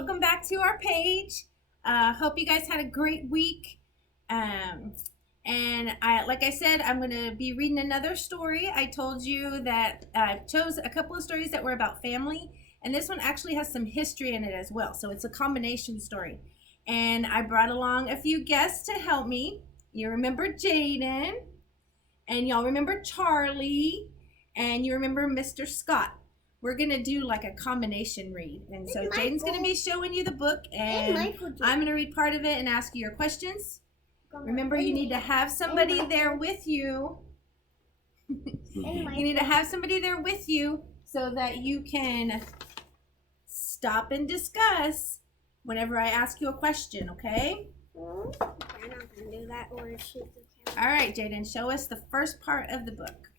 welcome back to our page. Hope you guys had a great week. Like I said, I'm going to be reading another story. I told you that I chose a couple of stories that were about family, and this one actually has some history in it as well. So it's a combination story. And I brought along a few guests to help me. You remember Jaden, and y'all remember Charlie, and you remember Mr. Scott. We're going to do like a combination read. And so Jaden's going to be showing you the book, and I'm going to read part of it and ask you your questions. Remember, you need to have somebody there with you. You need to have somebody there with you so that you can stop and discuss whenever I ask you a question, okay? I'm not going to do that or shoot the camera. All right, Jaden, show us the first part of the book.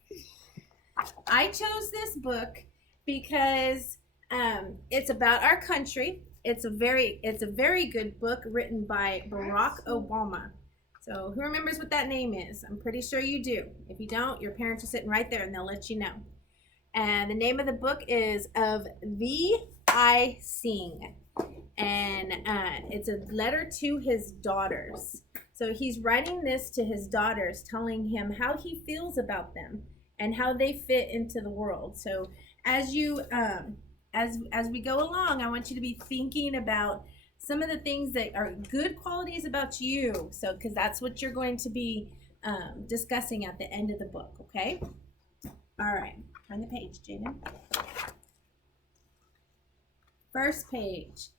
I chose this book because it's about our country. It's a very good book written by Barack Obama. So who remembers what that name is? I'm pretty sure you do. If you don't, your parents are sitting right there and they'll let you know. And the name of the book is Of Thee I Sing. And it's a letter to his daughters. So he's writing this to his daughters, telling him how he feels about them and how they fit into the world. So as you as we go along, I want you to be thinking about some of the things that are good qualities about you. So because that's what you're going to be discussing at the end of the book, okay? All right, turn the page, Jaden. First page.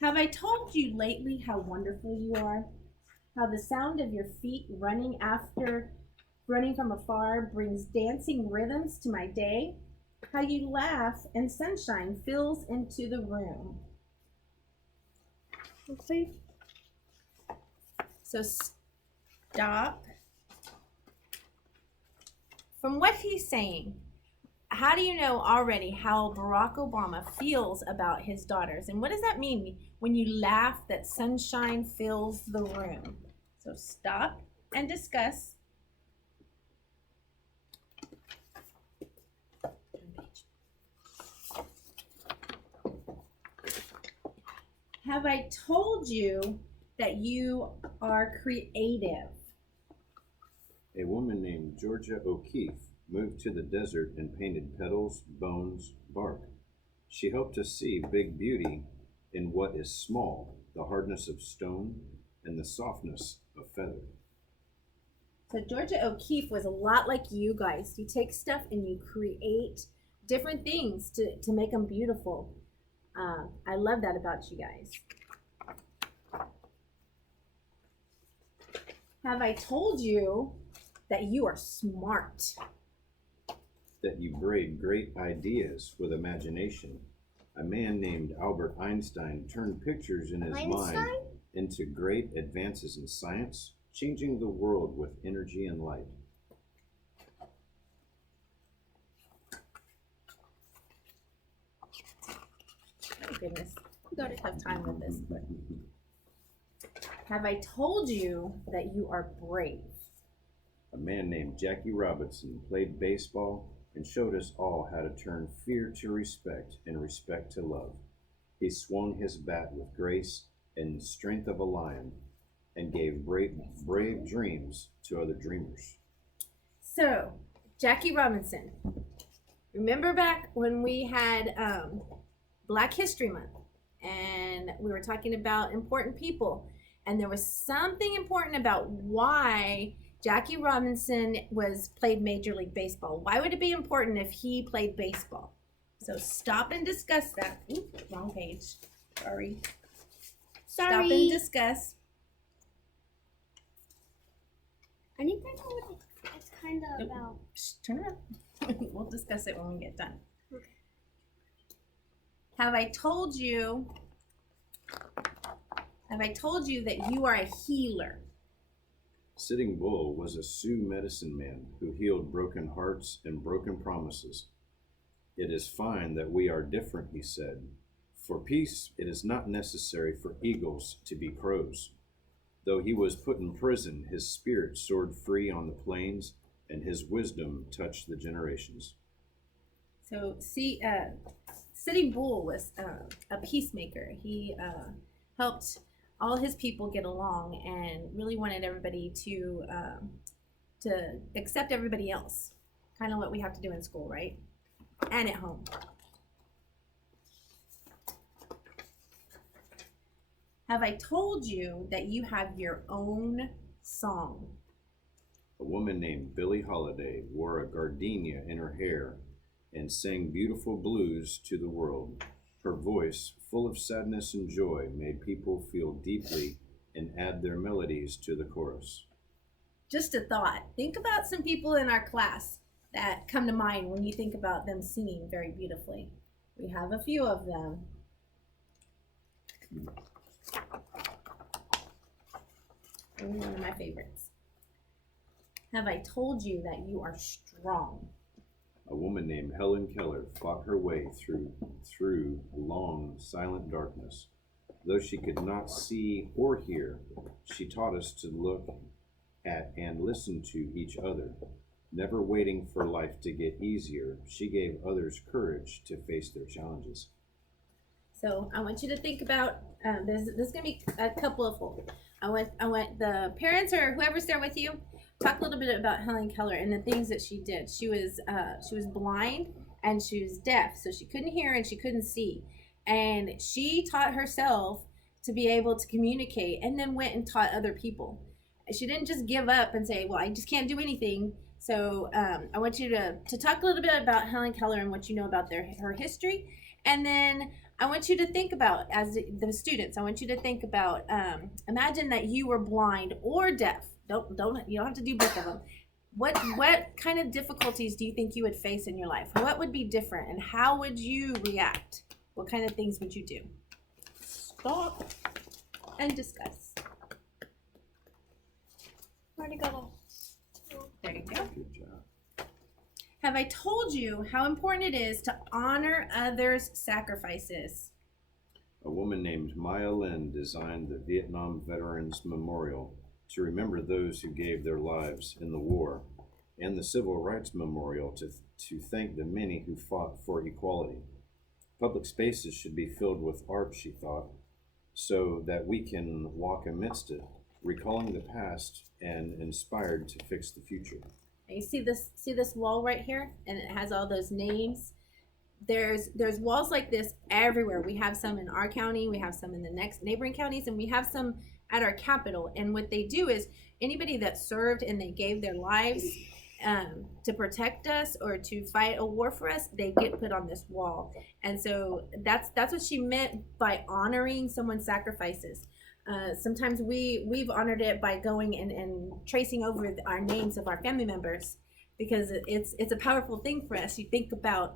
Have I told you lately how wonderful you are? How the sound of your feet running from afar brings dancing rhythms to my day? How you laugh and sunshine fills into the room. Okay. So stop. From what he's saying, how do you know already how Barack Obama feels about his daughters? And what does that mean when you laugh that sunshine fills the room? So stop and discuss. Have I told you that you are creative? A woman named Georgia O'Keeffe moved to the desert and painted petals, bones, bark. She hoped to see big beauty in what is small, the hardness of stone and the softness of feather. So Georgia O'Keeffe was a lot like you guys. You take stuff and you create different things to make them beautiful. I love that about you guys. Have I told you that you are smart? That you braid great ideas with imagination. A man named Albert Einstein turned pictures in his mind into great advances in science, changing the world with energy and light. Oh goodness, we gotta have time with this. But have I told you that you are brave? A man named Jackie Robinson played baseball and showed us all how to turn fear to respect and respect to love. He swung his bat with grace and the strength of a lion and gave brave dreams to other dreamers. So, Jackie Robinson, remember back when we had Black History Month and we were talking about important people, and there was something important about why Jackie Robinson played Major League Baseball. Why would it be important if he played baseball? So stop and discuss that. Ooh, wrong page. Sorry. Stop and discuss. I think I know what it's kind of about. Turn around. We'll discuss it when we get done. Okay. Have I told you that you are a healer? Sitting Bull was a Sioux medicine man who healed broken hearts and broken promises. It is fine that we are different, he said. For peace, it is not necessary for eagles to be crows. Though he was put in prison, his spirit soared free on the plains, and his wisdom touched the generations. So see, Sitting Bull was a peacemaker. He helped all his people get along and really wanted everybody to accept everybody else. Kind of what we have to do in school, right? And at home. Have I told you that you have your own song? A woman named Billie Holiday wore a gardenia in her hair and sang beautiful blues to the world. Her voice, full of sadness and joy, made people feel deeply and add their melodies to the chorus. Just a thought. Think about some people in our class that come to mind when you think about them singing very beautifully. We have a few of them. One of my favorites. Have I told you that you are strong? A woman named Helen Keller fought her way through long, silent darkness. Though she could not see or hear, she taught us to look at and listen to each other. Never waiting for life to get easier, she gave others courage to face their challenges. So I want you to think about there's going to be a couple of folk. I want the parents or whoever's there with you talk a little bit about Helen Keller and the things that she did. She was blind and she was deaf, so she couldn't hear and she couldn't see, and she taught herself to be able to communicate, and then went and taught other people. She didn't just give up and say, "Well, I just can't do anything." So I want you to talk a little bit about Helen Keller and what you know about her history, and then I want you to think about, as the students, I want you to think about, imagine that you were blind or deaf. You don't have to do both of them. What kind of difficulties do you think you would face in your life? What would be different, and how would you react? What kind of things would you do? Stop and discuss. Where'd it go? There you go. Good job. Have I told you how important it is to honor others' sacrifices? A woman named Maya Lin designed the Vietnam Veterans Memorial to remember those who gave their lives in the war, and the Civil Rights Memorial to thank the many who fought for equality. Public spaces should be filled with art, she thought, so that we can walk amidst it, recalling the past and inspired to fix the future. And you see this wall right here, and it has all those names. There's walls like this everywhere. We have some in our county, we have some in the next neighboring counties, and we have some at our capital. And what they do is anybody that served and they gave their lives to protect us or to fight a war for us, they get put on this wall. And so that's what she meant by honoring someone's sacrifices. Sometimes we've honored it by going and tracing over our names of our family members, because it's a powerful thing for us. You think about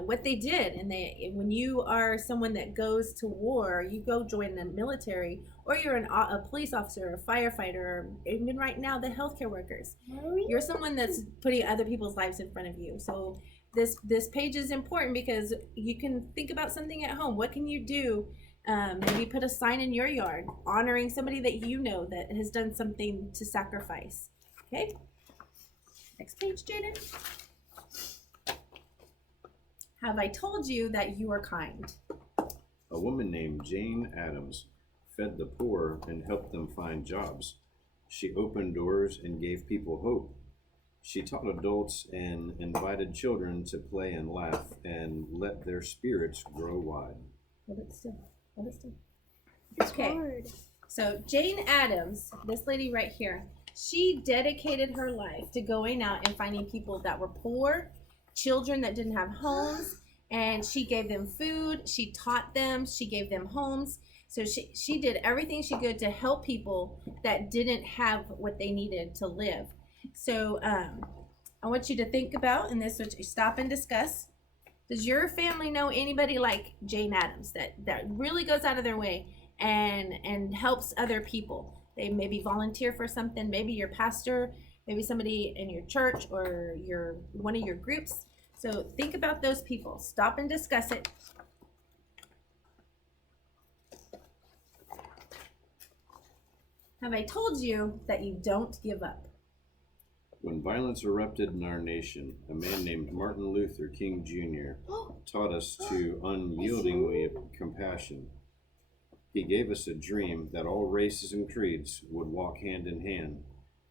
what they did, and when you are someone that goes to war, you go join the military, or you're a police officer, a firefighter, or even right now the healthcare workers. You're someone that's putting other people's lives in front of you. So this page is important because you can think about something at home. What can you do? Maybe put a sign in your yard honoring somebody that you know that has done something to sacrifice. Okay. Next page, Jaden. Have I told you that you are kind? A woman named Jane Addams fed the poor and helped them find jobs. She opened doors and gave people hope. She taught adults and invited children to play and laugh and let their spirits grow wide. Hold it still. Hold it still. It's Okay. hard. So Jane Addams, this lady right here, she dedicated her life to going out and finding people that were poor, children that didn't have homes, and she gave them food, she taught them, she gave them homes. So she did everything she could to help people that didn't have what they needed to live. So I want you to think about, and this is stop and discuss. Does your family know anybody like Jane Addams that really goes out of their way and helps other people? They maybe volunteer for something, maybe your pastor, maybe somebody in your church or one of your groups. So think about those people. Stop and discuss it. Have I told you that you don't give up? When violence erupted in our nation, a man named Martin Luther King Jr. taught us to unyieldingly compassion. He gave us a dream that all races and creeds would walk hand in hand.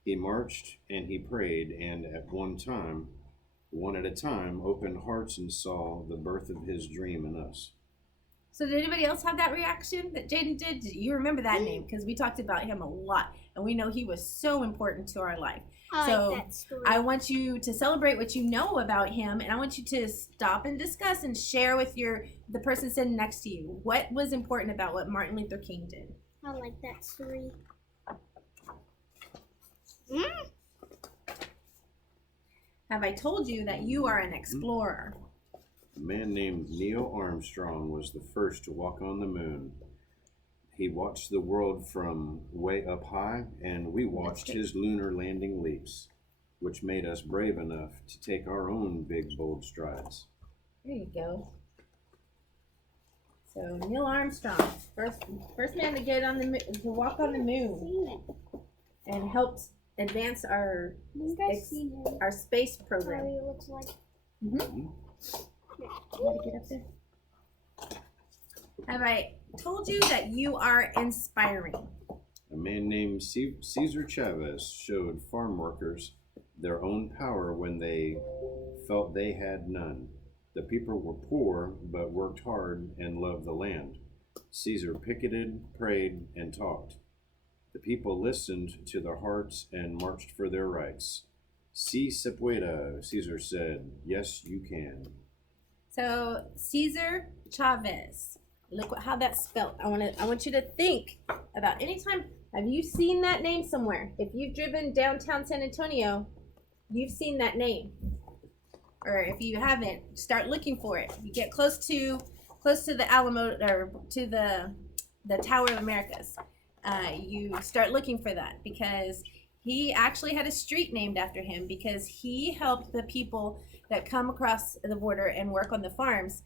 He marched and he prayed, and at one at a time, opened hearts and saw the birth of his dream in us. So did anybody else have that reaction that Jaden did? You remember that name because we talked about him a lot, and we know he was so important to our life. I like that story. I want you to celebrate what you know about him, and I want you to stop and discuss and share with the person sitting next to you what was important about what Martin Luther King did. I like that story. Have I told you that you are an explorer? A man named Neil Armstrong was the first to walk on the moon. He watched the world from way up high, and we watched his lunar landing leaps, which made us brave enough to take our own big, bold strides. There you go. So Neil Armstrong, first man to get on to walk on the moon, and helped advance our space program. How he looks like. Mm-hmm. You gotta get up there. Have I told you that you are inspiring? A man named Cesar Chavez showed farm workers their own power when they felt they had none. The people were poor, but worked hard and loved the land. Caesar picketed, prayed, and talked. The people listened to their hearts and marched for their rights. Si se puede, Caesar said. Yes, you can. So Cesar Chavez. Look how that's spelled. I want you to think about anytime. Have you seen that name somewhere? If you've driven downtown San Antonio, you've seen that name. Or if you haven't, start looking for it. You get close to the Alamo or to the Tower of Americas. You start looking for that because he actually had a street named after him because he helped the people that come across the border and work on the farms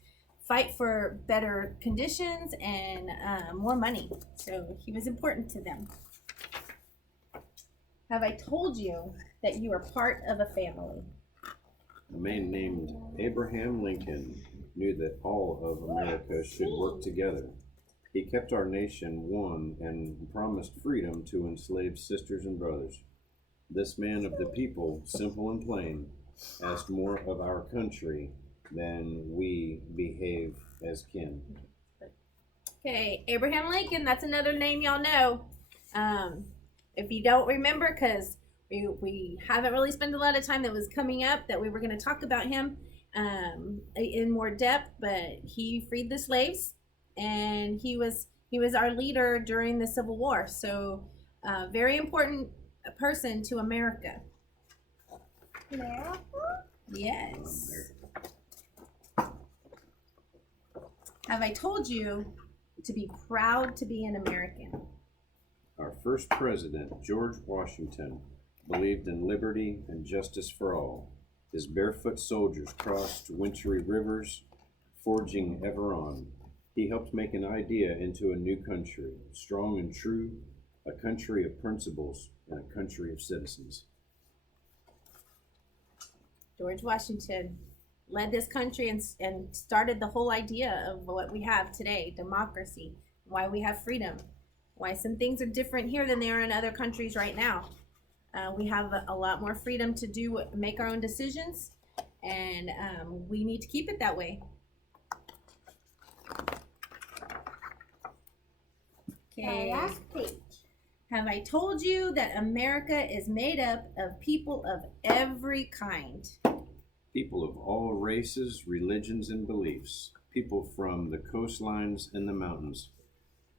fight for better conditions and more money. So he was important to them. Have I told you that you are part of a family? A man named Abraham Lincoln knew that all of America should work together. He kept our nation one and promised freedom to enslaved sisters and brothers. This man of the people, simple and plain, asked more of our country than we behave as kin. Okay, Abraham Lincoln, that's another name y'all know. If you don't remember, because we haven't really spent a lot of time that was coming up that we were going to talk about him in more depth, but he freed the slaves and he was our leader during the Civil War. So very important person to America. America? Yes. Have I told you to be proud to be an American? Our first president, George Washington, believed in liberty and justice for all. His barefoot soldiers crossed wintry rivers, forging ever on. He helped make an idea into a new country, strong and true, a country of principles and a country of citizens. George Washington led this country and started the whole idea of what we have today, democracy, why we have freedom, why some things are different here than they are in other countries right now. We have a lot more freedom to make our own decisions, and we need to keep it that way. Okay. Last page. Have I told you that America is made up of people of every kind? People of all races, religions, and beliefs. People from the coastlines and the mountains.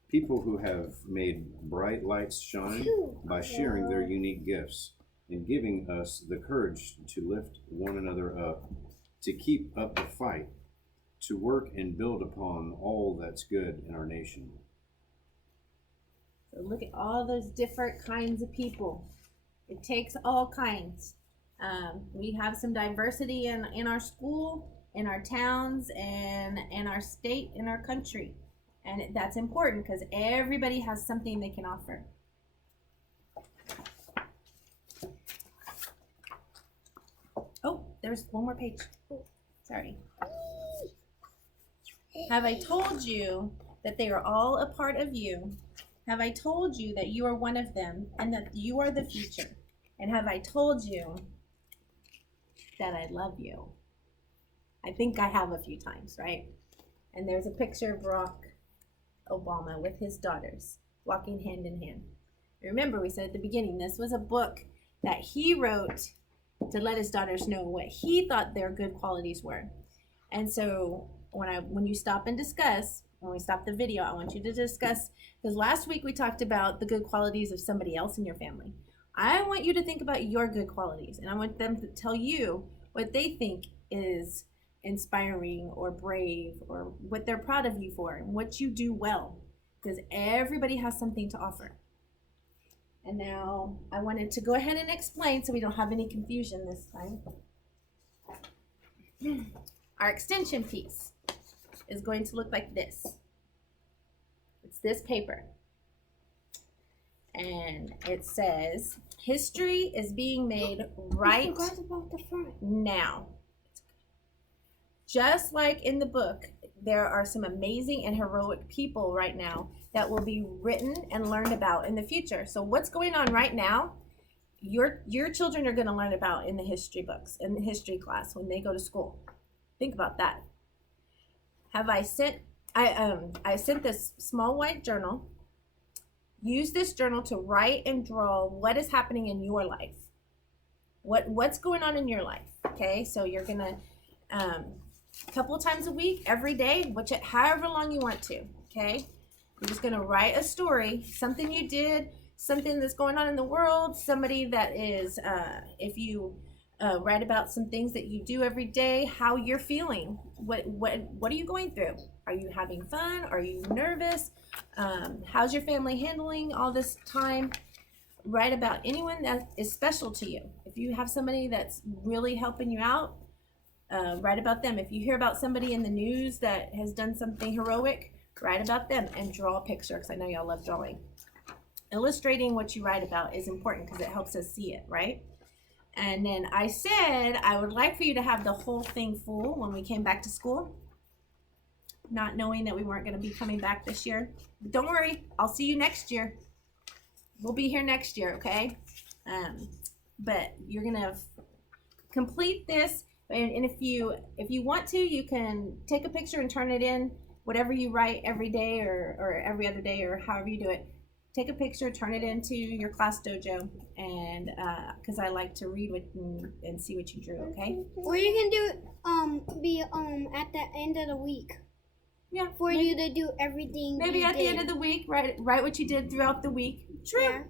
People who have made bright lights shine by sharing their unique gifts and giving us the courage to lift one another up, to keep up the fight, to work and build upon all that's good in our nation. So look at all those different kinds of people. It takes all kinds. We have some diversity in our school, in our towns, and in our state, in our country. And that's important because everybody has something they can offer. there's one more page. Sorry. Have I told you that they are all a part of you? Have I told you that you are one of them and that you are the future? And have I told you that I love you? I think I have a few times, right? And there's a picture of Barack Obama with his daughters walking hand in hand. Remember, we said at the beginning, this was a book that he wrote to let his daughters know what he thought their good qualities were. And so when you stop and discuss, when we stop the video, I want you to discuss, because last week we talked about the good qualities of somebody else in your family. I want you to think about your good qualities, and I want them to tell you what they think is inspiring or brave or what they're proud of you for and what you do well, because everybody has something to offer. And now I wanted to go ahead and explain so we don't have any confusion this time. Our extension piece is going to look like this. It's this paper. And it says, history is being made right I forgot about the front. now. Just like in the book, there are some amazing and heroic people right now that will be written and learned about in the future. So what's going on right now, your children are going to learn about in the history books, in the history class when they go to school. Think about that. I sent this small white journal. Use this journal to write and draw what is happening in your life. What's going on in your life, okay? So you're going to, a couple of times a week, every day, however long you want to, okay? You're just going to write a story, something you did, something that's going on in the world, somebody that is, if you write about some things that you do every day, how you're feeling, what are you going through? Are you having fun? Are you nervous? How's your family handling all this time? Write about anyone that is special to you. If you have somebody that's really helping you out, write about them. If you hear about somebody in the news that has done something heroic, write about them and draw a picture, because I know y'all love drawing. Illustrating what you write about is important because it helps us see it, right? And then I said I would like for you to have the whole thing full when we came back to school, not knowing that we weren't going to be coming back this year. But don't worry, I'll see you next year. We'll be here next year, okay? But you're going to complete this, and if you want to, you can take a picture and turn it in, whatever you write every day or every other day or however you do it. Take a picture, turn it into your class dojo, and because I like to read and see what you drew, okay? Or you can do it at the end of the week. Yeah. For you to do everything. Maybe at the end of the week, write what you did throughout the week. True. Yeah.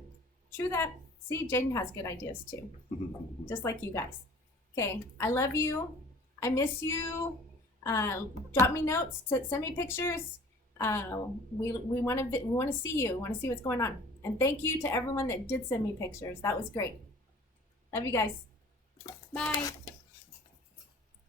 True that. See, Jaden has good ideas too. Just like you guys. Okay. I love you. I miss you. Drop me notes. Send me pictures. We want to see you. We want to see what's going on. And thank you to everyone that did send me pictures. That was great. Love you guys. Bye.